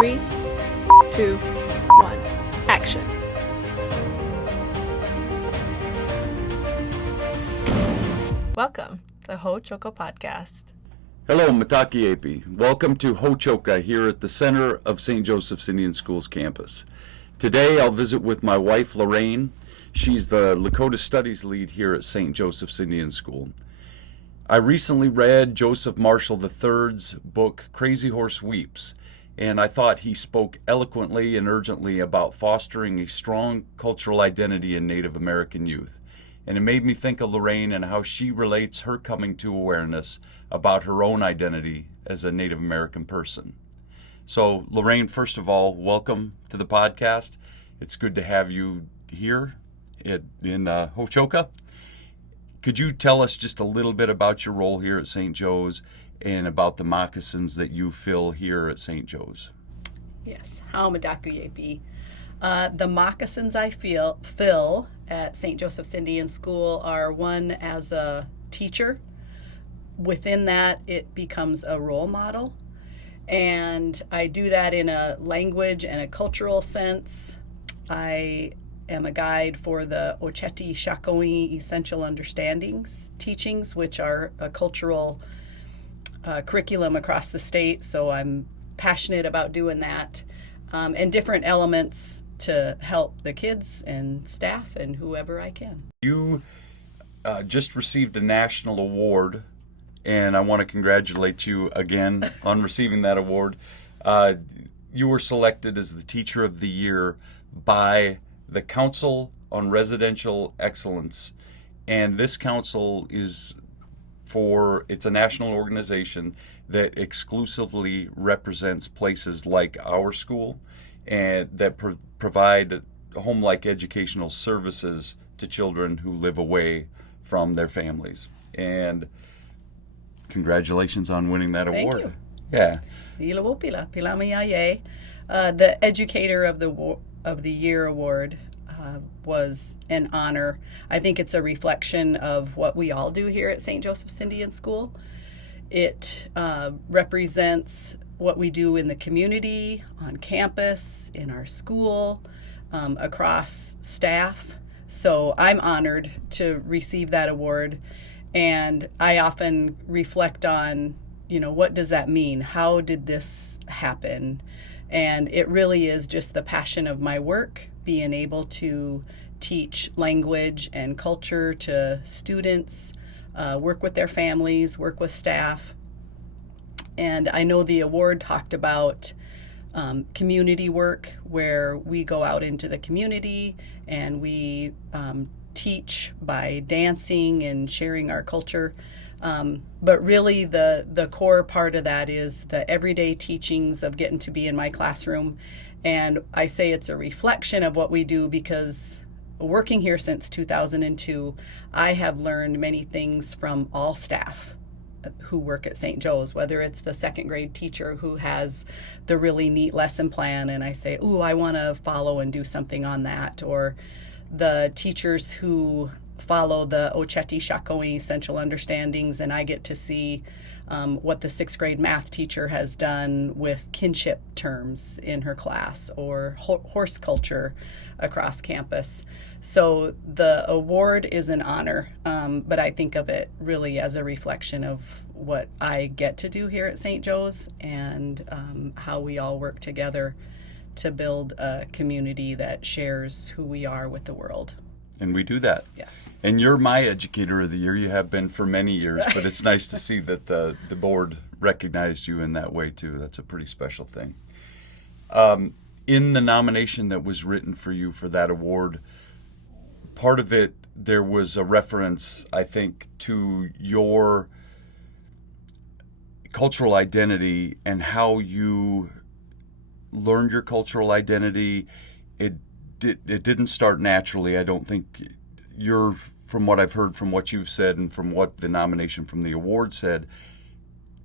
3, 2, 1, action. Welcome to the Ho-Choka Podcast. Hello, Matakiepi. Welcome to Ho-Choka here at the center of St. Joseph's Indian Schools campus. Today I'll visit with my wife, Lorraine. She's the Lakota Studies lead here at St. Joseph's Indian School. I recently read Joseph Marshall III's book, Crazy Horse Weeps, and I thought he spoke eloquently and urgently about fostering a strong cultural identity in Native American youth. And it made me think of Lorraine and how she relates her coming to awareness about her own identity as a Native American person. So, Lorraine, first of all, welcome to the podcast. It's good to have you here in Ho-Choka. Could you tell us just a little bit about your role here at St. Joe's and about the moccasins that you fill here at St. Joe's? Yes, Haumadakuyepi. The moccasins I fill at St. Joseph's Indian School are one as a teacher. Within that, it becomes a role model. And I do that in a language and a cultural sense. I am a guide for the Ocheti Shakoi Essential Understandings teachings, which are a cultural curriculum across the state. So I'm passionate about doing that and different elements to help the kids and staff and whoever I can. You just received a national award, and I want to congratulate you again on receiving that award. You were selected as the Teacher of the Year by the Council on Residential Excellence, and this council it's a national organization that exclusively represents places like our school and that provide home-like educational services to children who live away from their families. And congratulations on winning that award. Thank you. Yeah. The Educator of the Year award was an honor. I think it's a reflection of what we all do here at St. Joseph's Indian School. It represents what we do in the community, on campus, in our school, across staff. So I'm honored to receive that award, and I often reflect on, what does that mean? How did this happen? And it really is just the passion of my work, being able to teach language and culture to students, work with their families, work with staff. And I know the award talked about community work, where we go out into the community and we teach by dancing and sharing our culture. But really the core part of that is the everyday teachings of getting to be in my classroom. And I say it's a reflection of what we do because working here since 2002, I have learned many things from all staff who work at St. Joe's, whether it's the second grade teacher who has the really neat lesson plan and I say, ooh, I want to follow and do something on that, or the teachers who follow the Ocheti Shakoi Essential Understandings and I get to see what the sixth grade math teacher has done with kinship terms in her class, or horse culture across campus. So the award is an honor, but I think of it really as a reflection of what I get to do here at St. Joe's and how we all work together to build a community that shares who we are with the world. And we do that. Yes. And you're my Educator of the Year. You have been for many years, but it's nice to see that the board recognized you in that way too. That's a pretty special thing. In the nomination that was written for you for that award, part of it, there was a reference, I think, to your cultural identity and how you learned your cultural identity. It didn't start naturally. I don't think from what I've heard, from what you've said, and from what the nomination from the award said,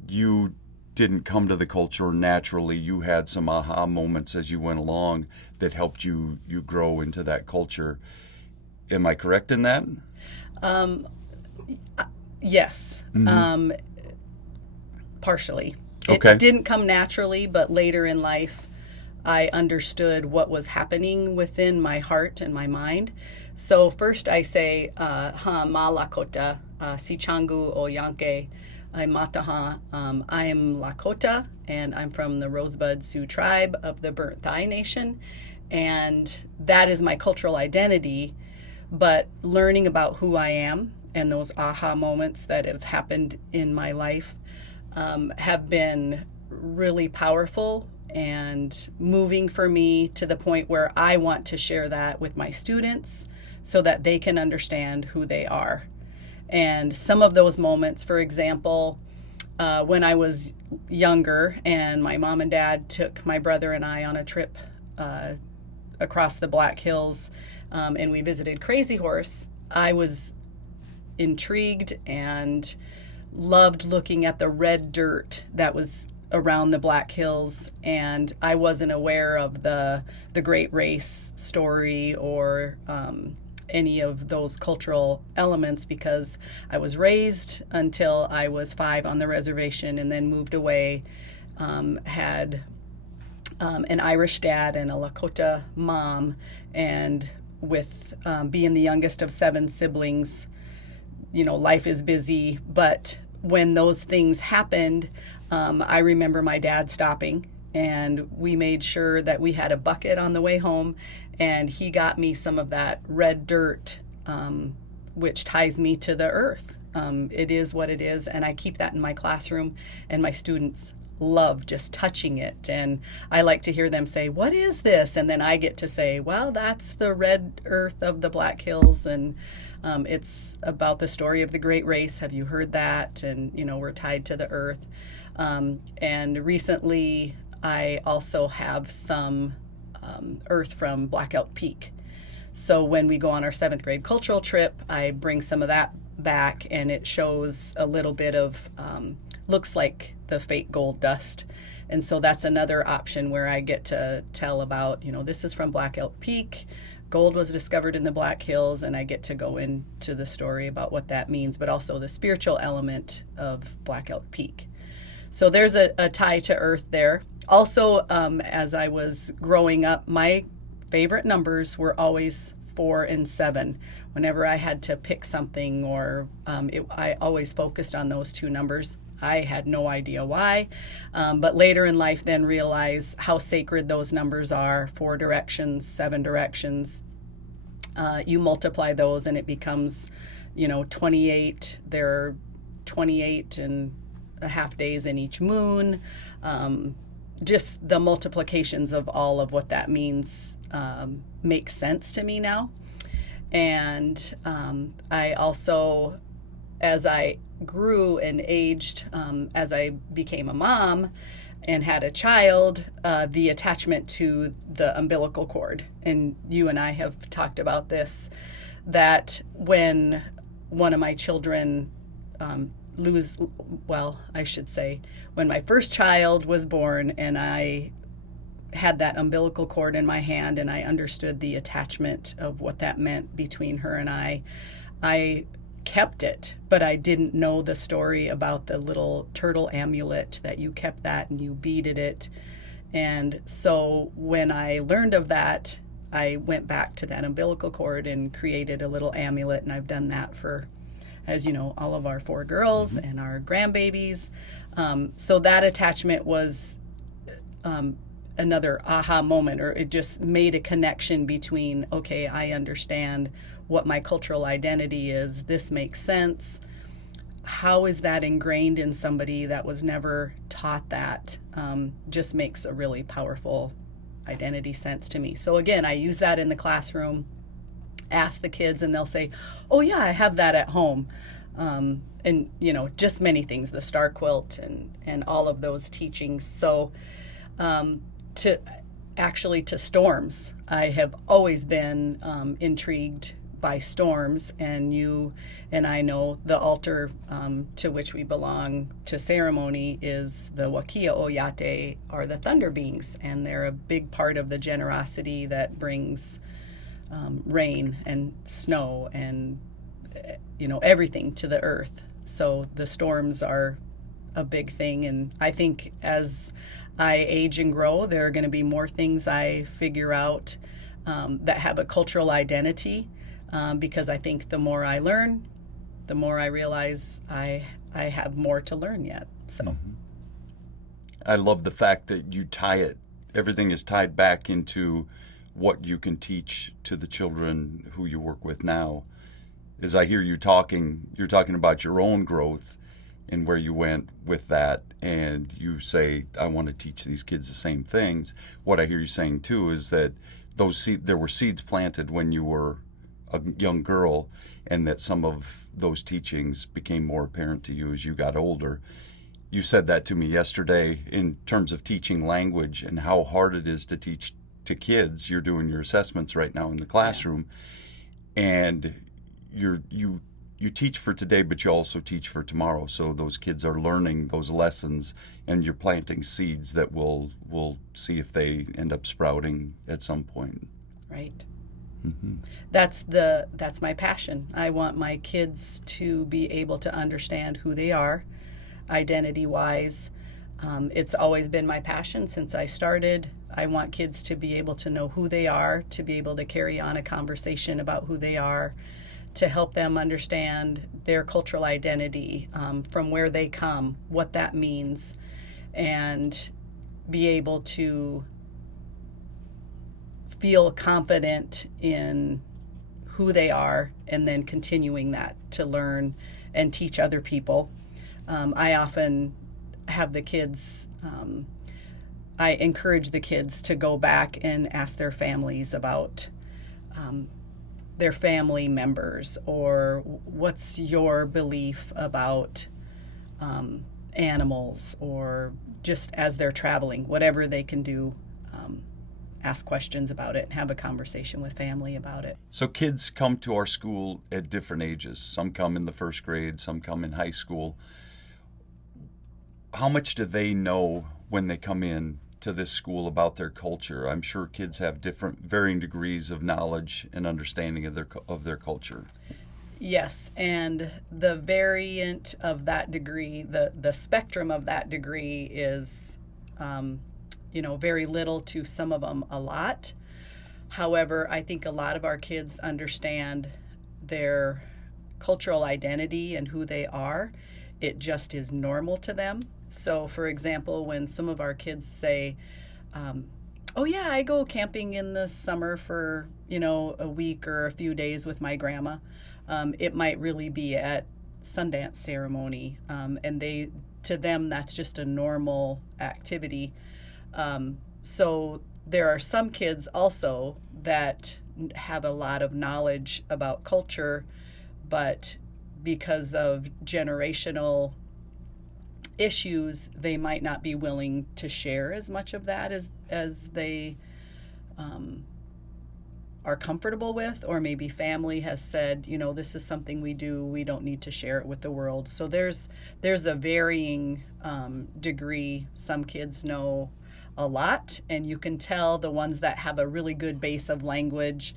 you didn't come to the culture naturally. You had some aha moments as you went along that helped you grow into that culture. Am I correct in that? Yes. Partially. Okay. It didn't come naturally, but later in life, I understood what was happening within my heart and my mind. So first I say, ha ma Lakota, si changu o yanke, I mataha. I am Lakota, and I'm from the Rosebud Sioux tribe of the Burnt Thigh Nation, and that is my cultural identity. But learning about who I am and those aha moments that have happened in my life have been really powerful and moving for me to the point where I want to share that with my students so that they can understand who they are. And some of those moments, for example, when I was younger and my mom and dad took my brother and I on a trip across the Black Hills, and we visited Crazy Horse, I was intrigued and loved looking at the red dirt that was around the Black Hills, and I wasn't aware of the Great Race story or any of those cultural elements because I was raised until I was 5 on the reservation and then moved away, had an Irish dad and a Lakota mom, and with being the youngest of 7 siblings, life is busy. But when those things happened, I remember my dad stopping, and we made sure that we had a bucket on the way home, and he got me some of that red dirt, which ties me to the earth. It is what it is, and I keep that in my classroom, and my students love just touching it. And I like to hear them say, "What is this?" And then I get to say, "Well, that's the red earth of the Black Hills, and it's about the story of the Great Race. Have you heard that?" And, we're tied to the earth. And recently, I also have some earth from Black Elk Peak. So when we go on our 7th grade cultural trip, I bring some of that back, and it shows a little bit of, looks like the fake gold dust. And so that's another option where I get to tell about, this is from Black Elk Peak. Gold was discovered in the Black Hills, and I get to go into the story about what that means, but also the spiritual element of Black Elk Peak. So there's a tie to earth there. Also, as I was growing up, my favorite numbers were always 4 and 7. Whenever I had to pick something, or I always focused on those 2 numbers. I had no idea why, but later in life then realized how sacred those numbers are. 4 directions, 7 directions. You multiply those and it becomes, 28. There are 28 and a half days in each moon. Just the multiplications of all of what that means makes sense to me now. And I also, as I grew and aged, as I became a mom and had a child, the attachment to the umbilical cord. And you and I have talked about this, that when one of my children when my first child was born and I had that umbilical cord in my hand and I understood the attachment of what that meant between her and I kept it, but I didn't know the story about the little turtle amulet that you kept that and you beaded it. And so when I learned of that, I went back to that umbilical cord and created a little amulet, and I've done that for, as you know, all of our 4 girls and our grandbabies. So that attachment was another aha moment, or it just made a connection between, okay, I understand what my cultural identity is. This makes sense. How is that ingrained in somebody that was never taught that? Just makes a really powerful identity sense to me. So again, I use that in the classroom, ask the kids, and they'll say, "Oh yeah, I have that at home." And just many things, the star quilt and all of those teachings. So to storms, I have always been intrigued by storms, and you and I know the altar to which we belong to ceremony is the Wakia Oyate, or the thunder beings, and they're a big part of the generosity that brings rain and snow and everything to the earth. So the storms are a big thing, and I think as I age and grow, there are going to be more things I figure out that have a cultural identity, because I think the more I learn, the more I realize I have more to learn yet. So I love the fact that you tie it, everything is tied back into what you can teach to the children who you work with now. As I hear you talking, you're talking about your own growth and where you went with that, and you say, I want to teach these kids the same things. What I hear you saying too is that there were seeds planted when you were a young girl, and that some of those teachings became more apparent to you as you got older. You said that to me yesterday in terms of teaching language and how hard it is to teach to kids. You're doing your assessments right now in the classroom, and you teach for today, but you also teach for tomorrow. So those kids are learning those lessons, and you're planting seeds that we'll see if they end up sprouting at some point. right. Mm-hmm. That's my passion. I want my kids to be able to understand who they are, identity-wise. It's always been my passion since I started. I want kids to be able to know who they are, to be able to carry on a conversation about who they are, to help them understand their cultural identity, from where they come, what that means, and be able to feel confident in who they are, and then continuing that to learn and teach other people. I often have the kids, I encourage the kids to go back and ask their families about their family members, or what's your belief about animals, or just as they're traveling, whatever they can do, ask questions about it and have a conversation with family about it. So kids come to our school at different ages. Some come in the first grade, some come in high school. How much do they know when they come in to this school about their culture? I'm sure kids have different, varying degrees of knowledge and understanding of their culture. Yes, and the variant of that degree, the spectrum of that degree is, very little to some of them a lot. However, I think a lot of our kids understand their cultural identity and who they are. It just is normal to them. So, for example, when some of our kids say, oh yeah, I go camping in the summer for, a week or a few days with my grandma, it might really be at Sundance ceremony. And to them, that's just a normal activity. So there are some kids also that have a lot of knowledge about culture, but because of generational issues, they might not be willing to share as much of that as they are comfortable with, or maybe family has said, this is something we do, we don't need to share it with the world. So there's a varying degree. Some kids know a lot, and you can tell the ones that have a really good base of language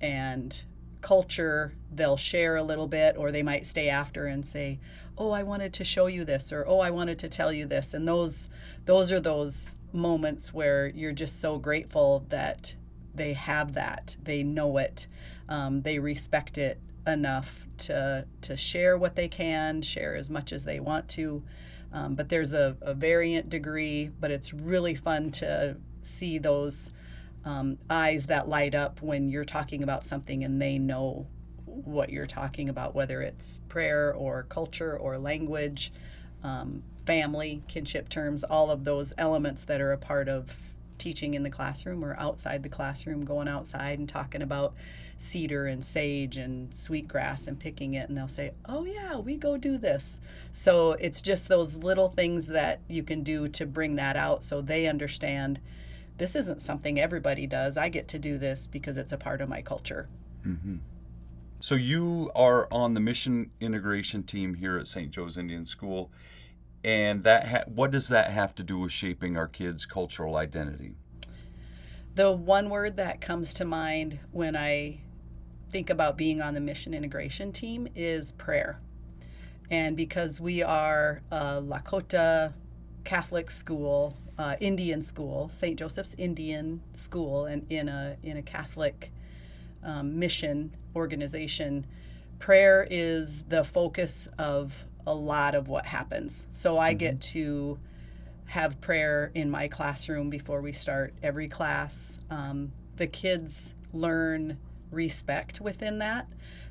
and culture, they'll share a little bit, or they might stay after and say, oh, I wanted to show you this, or oh, I wanted to tell you this. And those are those moments where you're just so grateful that they have that, they know it, they respect it enough to share what they can, share as much as they want to. But there's a variant degree, but it's really fun to see those eyes that light up when you're talking about something and they know what you're talking about, whether it's prayer or culture or language, family, kinship terms, all of those elements that are a part of teaching in the classroom or outside the classroom, going outside and talking about cedar and sage and sweetgrass and picking it, and they'll say, oh yeah, we go do this. So it's just those little things that you can do to bring that out so they understand this isn't something everybody does. I get to do this because it's a part of my culture. Mm-hmm. So you are on the mission integration team here at St. Joe's Indian School, and what does that have to do with shaping our kids' cultural identity? The one word that comes to mind when I think about being on the mission integration team is prayer. And because we are a Lakota Catholic school, Indian school, St. Joseph's Indian School, and in a Catholic mission organization, prayer is the focus of a lot of what happens. So I get to have prayer in my classroom before we start every class. The kids learn respect within that.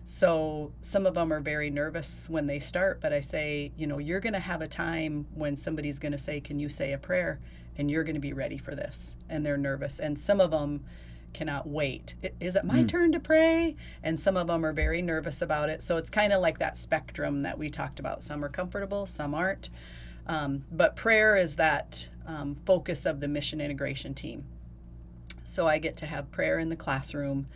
So some of them are very nervous when they start, but I say, you're going to have a time when somebody's going to say, can you say a prayer? And you're going to be ready for this. And they're nervous. And some of them cannot wait. Is it my turn to pray? And some of them are very nervous about it. So it's kind of like that spectrum that we talked about. Some are comfortable, some aren't. But prayer is that focus of the mission integration team. So I get to have prayer in the classroom.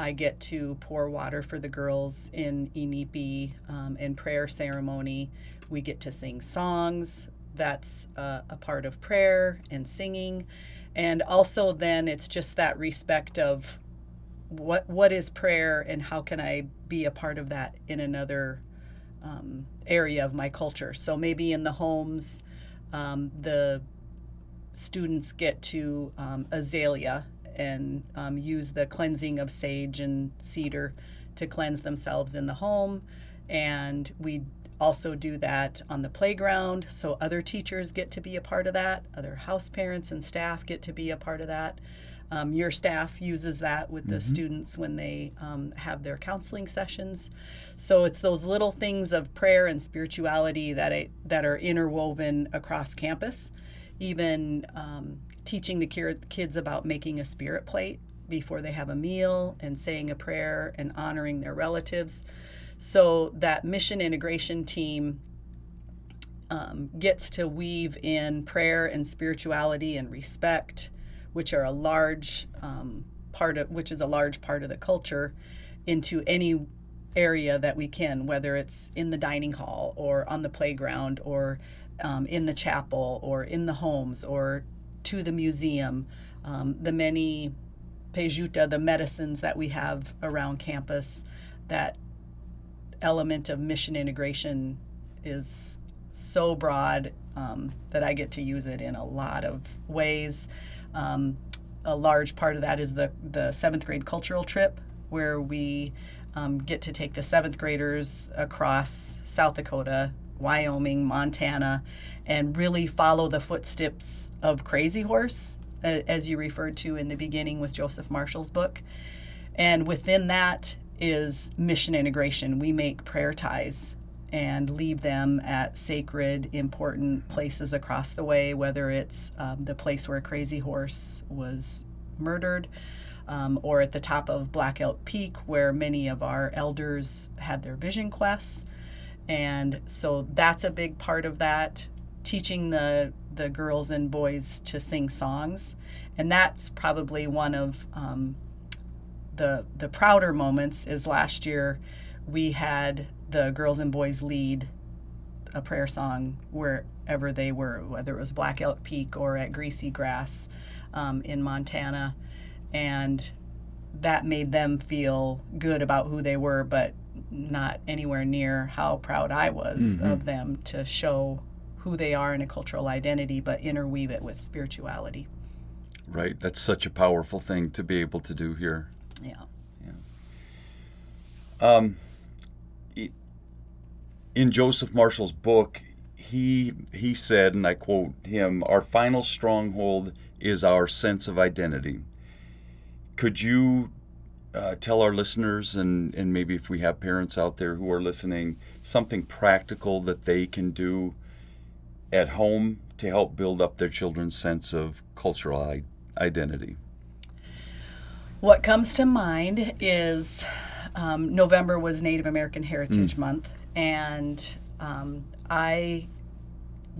I get to pour water for the girls in Inipi and prayer ceremony. We get to sing songs. That's a part of prayer and singing. And also then it's just that respect of what is prayer and how can I be a part of that in another area of my culture. So maybe in the homes, the students get to azalea and use the cleansing of sage and cedar to cleanse themselves in the home. And we also do that on the playground, so other teachers get to be a part of that. Other house parents and staff get to be a part of that. Your staff uses that with the students when they have their counseling sessions. So it's those little things of prayer and spirituality that are interwoven across campus. Even teaching the kids about making a spirit plate before they have a meal and saying a prayer and honoring their relatives. So that mission integration team gets to weave in prayer and spirituality and respect, which are a large part of the culture, into any area that we can, whether it's in the dining hall or on the playground or in the chapel or in the homes or to the museum. The many pejuta, the medicines that we have around campus, that element of mission integration is so broad that I get to use it in a lot of ways. A large part of that is the seventh grade cultural trip, where we get to take the seventh graders across South Dakota, Wyoming, Montana, and really follow the footsteps of Crazy Horse, as you referred to in the beginning with Joseph Marshall's book. And within that is mission integration. We make prayer ties and leave them at sacred, important places across the way, whether it's the place where Crazy Horse was murdered, or at the top of Black Elk Peak, where many of our elders had their vision quests. And so that's a big part of that, teaching the girls and boys to sing songs. And that's probably one of the prouder moments. Is last year we had the girls and boys lead a prayer song wherever they were, whether it was Black Elk Peak or at Greasy Grass in Montana. And that made them feel good about who they were, but not anywhere near how proud I was of them to show who they are in a cultural identity, but interweave it with spirituality. Right. That's such a powerful thing to be able to do here. Yeah. In Joseph Marshall's book, he said, and I quote him, "Our final stronghold is our sense of identity." Could you tell our listeners, and maybe if we have parents out there who are listening, something practical that they can do at home to help build up their children's sense of cultural identity? What comes to mind is November was Native American Heritage Month, and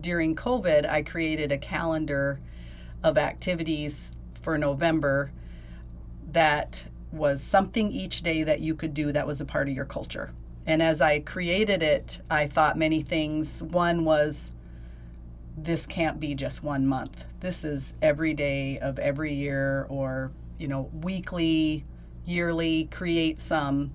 during COVID, I created a calendar of activities for November that was something each day that you could do that was a part of your culture. And as I created it, I thought many things. One was, this can't be just 1 month. This is every day of every year, or weekly, yearly. Create some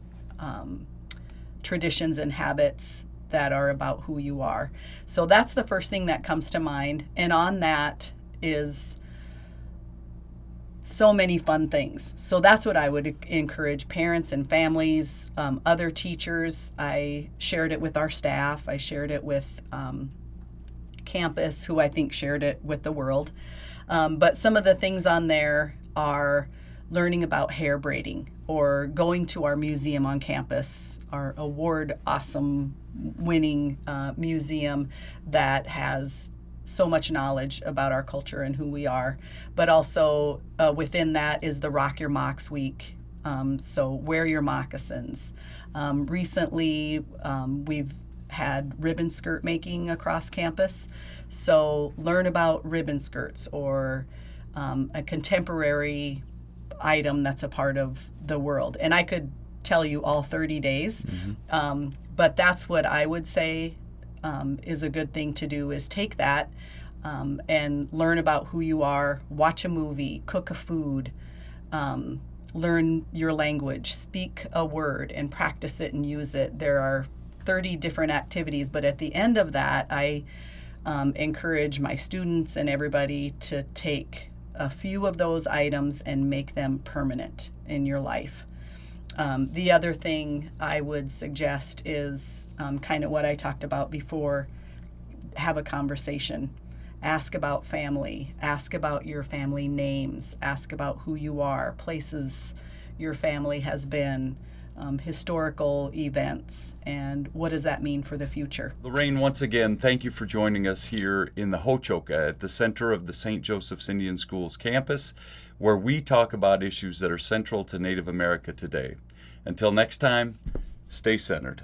traditions and habits that are about who you are. So that's the first thing that comes to mind. And on that is so many fun things. So that's what I would encourage parents and families, other teachers. I shared it with our staff. I shared it with campus, who I think shared it with the world. But some of the things on there are learning about hair braiding, or going to our museum on campus, our award awesome winning museum that has so much knowledge about our culture and who we are. But also within that is the Rock Your Mocks Week. So wear your moccasins. Recently, we've had ribbon skirt making across campus. So learn about ribbon skirts, or a contemporary item that's a part of the world. And I could tell you all 30 days, but that's what I would say is a good thing to do, is take that and learn about who you are, watch a movie, cook a food, learn your language, speak a word and practice it and use it. There are 30 different activities, but at the end of that, I encourage my students and everybody to take a few of those items and make them permanent in your life. The other thing I would suggest is kind of what I talked about before. Have a conversation. Ask about family. Ask about your family names. Ask about who you are, places your family has been, historical events, and what does that mean for the future. Lorraine, once again, thank you for joining us here in the Ho-Chokeh at the center of the St. Joseph's Indian Schools campus, where we talk about issues that are central to Native America today. Until next time, stay centered.